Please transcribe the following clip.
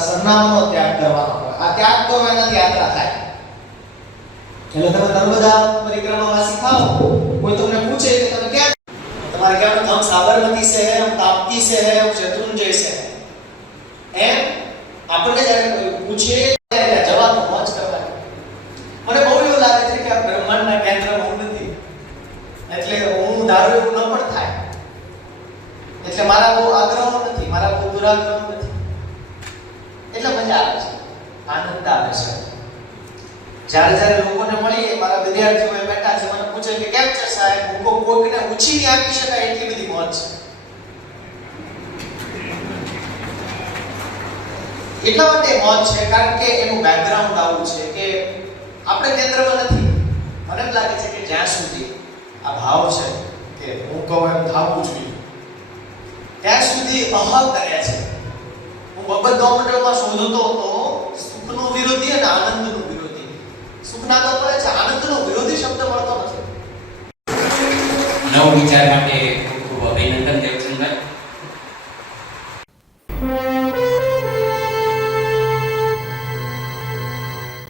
સરનામાનો ત્યાગ કરવાનો હોય. આ ત્યાગ તો એનાથી યાત્રા થાય. એટલે તમે નર્મદા પરિક્રમાવાસી થાઓ, કોઈ તમને પૂછે કે તમે ક્યાં, તમારે કહેવાનું હમ સાબરમતી સે હે, હમ તાપ્તી સે હે, હમ શત્રુંજય સે હે. એમ આપણે જ્યારે કોઈ પૂછે ત્યારે જવાબનો મોજ કરવાનો. મને બહુ એવું લાગે છે કે આ બ્રહ્માંડના કેન્દ્રમાં હું નથી, એટલે હું ધારું એવું ન પણ થાય. એટલે મારા બહુ આગ્રહો નથી, મારા બહુ દુરાગ્રહો નથી. એટલે મજા આવે છે, આનંદ આવે છે. જ્યારે જ્યારે લોકોને મળીએ, મારા વિદ્યાર્થીઓ બેઠા છે, મને પૂછે કે કેમ છે સાહેબ, હું કોઈકને ઉછીની આપી શકાય એટલી બધી મોજ છે. એટલા માટે મોજ છે કારણ કે એનું બેકગ્રાઉન્ડ આવું છે કે આપણે કેન્દ્રમાં નથી. મને એમ લાગે છે કે જ્યાં સુધી આ ભાવ છે કે હું કહું એમ થવું જોઈએ, ત્યાં સુધી અહં કર્યા છે. હું બબલ મંડળમાં શોધતો હતો સુખનો વિરોધી અને આનંદનો વિરોધી. સુખના તો મળે છે, આનંદનો વિરોધી શબ્દ મળતો નથી. નવ વિચાર માટે